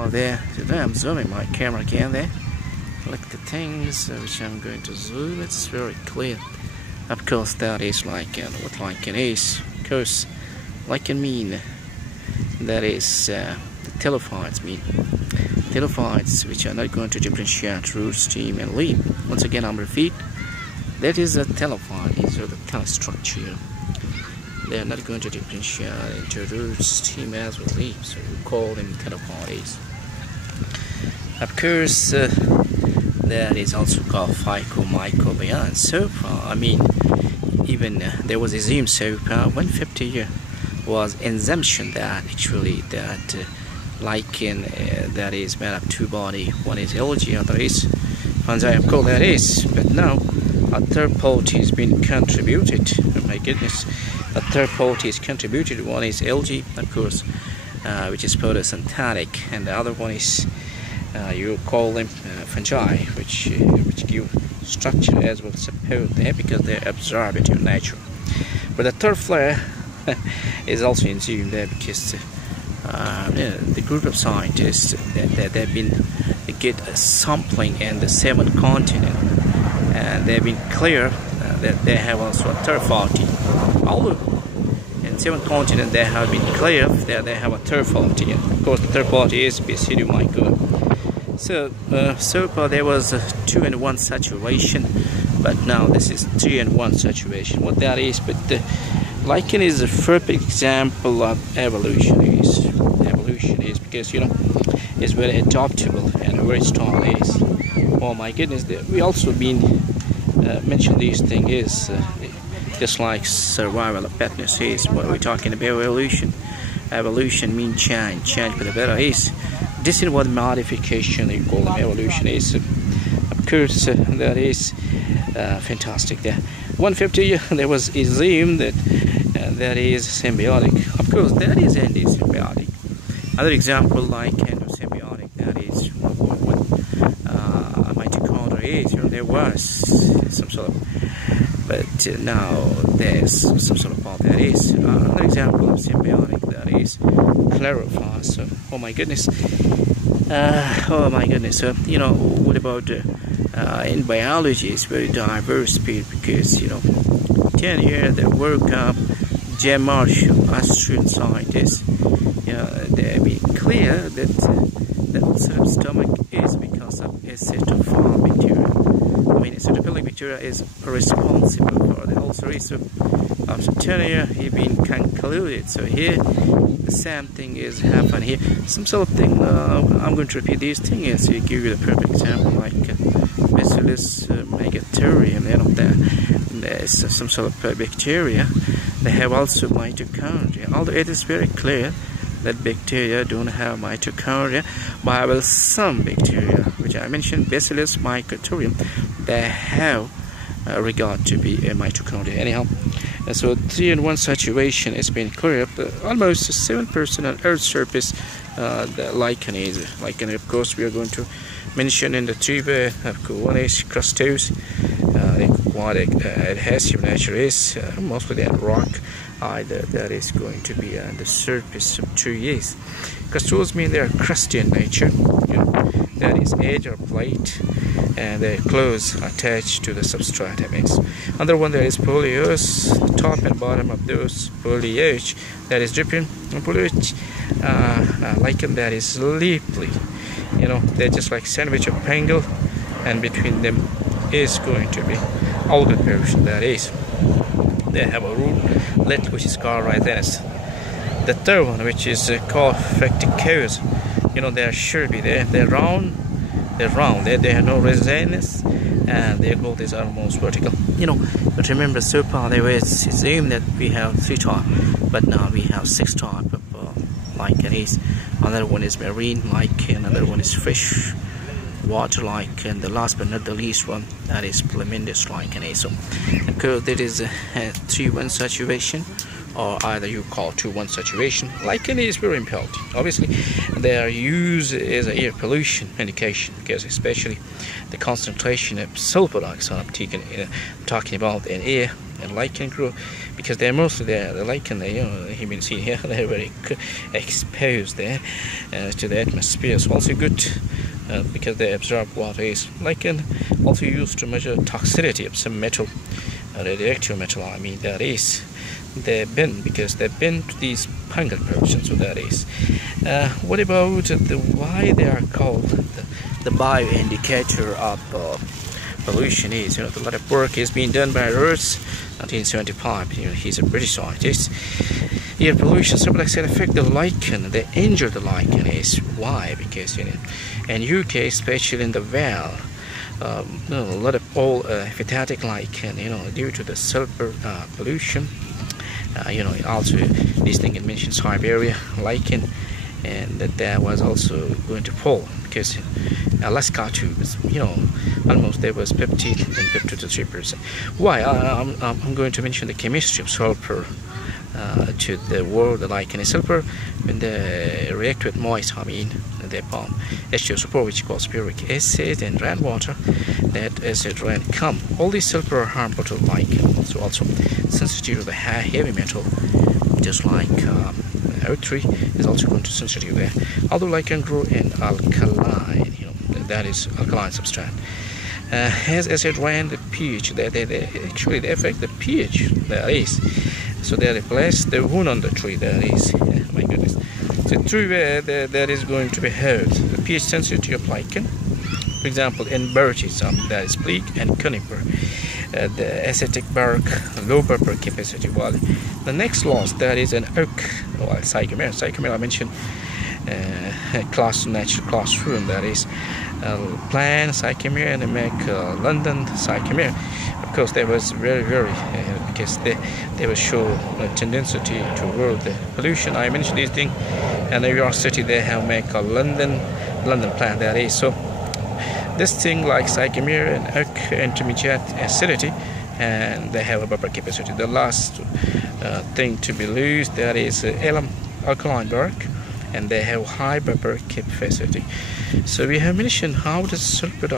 Oh, there. Today I'm zooming my camera again there. Look at the things which I'm going to zoom. It's very clear. Of course, that is lichen. What lichen is? Of course, lichen mean that is the telephytes mean. Telephytes which are not going to differentiate root, stem, and leaf. Once again, I'm repeat. That is a telephyte. These are the telestructure. They are not going to differentiate into roots, stem, as well leaf. So we call them telephytes. Of course, that is also called phycomycobians. So far, I mean, even there was a zoom so far 150 year was assumption that actually that lichen that is made of two body. One is algae, other is fungi. Of course, that is. But now a third party has been contributed. Oh my goodness. A third party is contributed. One is algae, of course, which is photosynthetic, and the other one is you call them fungi, which give structure as well support there because they absorb into nature. But the third flare is also assumed there because the group of scientists that they've been get a sampling in the 7 continent, and they've been clear that they have also a third party. Although in 7 continents they have been clear that they have a third party, and of course the third party is basidiomycota. So so far there was a 2-in-1 situation, but now this is 3-in-1 situation. What that is, but lichen is a perfect example of evolution is because it's very adaptable and very strong is. Oh my goodness, we also been mentioned these things is just like survival of fatness is what we're talking about. Evolution means change for the better is. This is what modification you call them. Evolution is. Of course, that is fantastic. There, 150 years there was assumed that that is symbiotic. Of course, that is anti-symbiotic. Other example like endosymbiotic, that is what mitochondria is. There was some sort of, but now there's some sort of part that is. Another example of symbiotic, that is chlorophyll. So, oh my goodness. So what about in biology? It's very diverse field because 10 years they work up. J. Marshall, Austrian scientists, they be clear that the ulcer of stomach is because of acetophil bacteria. I mean, acetophilic bacteria is responsible for the ulcer. So after 10 years, it's been concluded. So here, the same thing is happening here. Some sort of thing. I'm going to repeat these things to give you the perfect example, like Bacillus megatherium. There's some sort of bacteria. They have also mitochondria. Although it is very clear that bacteria don't have mitochondria, but some bacteria, which I mentioned, Bacillus megatherium, they have regard to be a mitochondria. Anyhow, so 3-in-1 situation has been clear. Almost 7% on Earth's surface, the lichen is. Lichen, of course, we are going to mention in the tube. One is crustose. Quite adhesive nature is mostly that rock either that is going to be on the surface of trees. Crustose mean they are crusty in nature. That is edge or plate, and they're close attached to the substrate. That means other one that is foliose, the top and bottom of those foliage that is dripping foliage. Lichen that is leafy. They're just like sandwich of pangle, and between them is going to be algae pollution. That is, they have a rootlet which is called right there. The third one, which is called fruticose, they should be there. They're round. They have no resonance, and their growth is almost vertical. But remember, so far they were assumed that we have 3 types, but now we have 6 types of lichen. Another one is marine lichen, another one is fish water lichen, and the last but not the least one, that is filamentous lichen. So because that is a 3-1 situation, or either you call 2-1 situation. Lichen is very important. Obviously, they are used as an air pollution indication because especially the concentration of sulfur dioxide I'm talking about in air and lichen grow, because they're mostly there. The lichen, you can see here, they're very exposed there to the atmosphere. So also good because they absorb water. Lichen also used to measure toxicity of some metal, radioactive metal. I mean, that is, they've been to these fungal pollution. So that is. What about why they are called the bioindicator of pollution is? A lot of work is being done by Earth. 1975. He's a British scientist. Here, pollution, something like that, affect the lichen. They injure the lichen. Is why? Because in UK, especially in the Vale, a lot of old epiphytic lichen, due to the sulfur pollution. Also this thing it mentions Siberia lichen, and that was also going to fall because Alaska too was, almost there was 50 and 53%. Why? I'm going to mention the chemistry of sulfur to the world. The lichen is sulfur when they react with moist, they form H2SO4, which is called sulfuric acid, and rainwater. That acid rain come. All these sulfur are harmful to the lichen. So also sensitive to the heavy metal, just like O3 is also going to sensitive there. Although lichen grow in alkaline, that is alkaline substrate. As acid rain, the pH, they affect the pH. That is. So they replace the wound on the tree. That is, my goodness. The tree where that is going to be held. The pH sensitivity of lichen, for example, in birches, that is bleak and conifer. The acetic bark, low buffer capacity. While the next loss, that is an oak, sycamore. Sycamore, I mentioned natural classroom. That is plant sycamore and make London sycamore. Of course, there was very because they will show a tendency toward the pollution. I mentioned these things, and New York City they have make a London plant. That is so. This thing like sycamore and oak intermediate acidity, and they have a buffer capacity. The last thing to be loose, that is elm alkaline bark, and they have high buffer capacity. So we have mentioned how does sulfur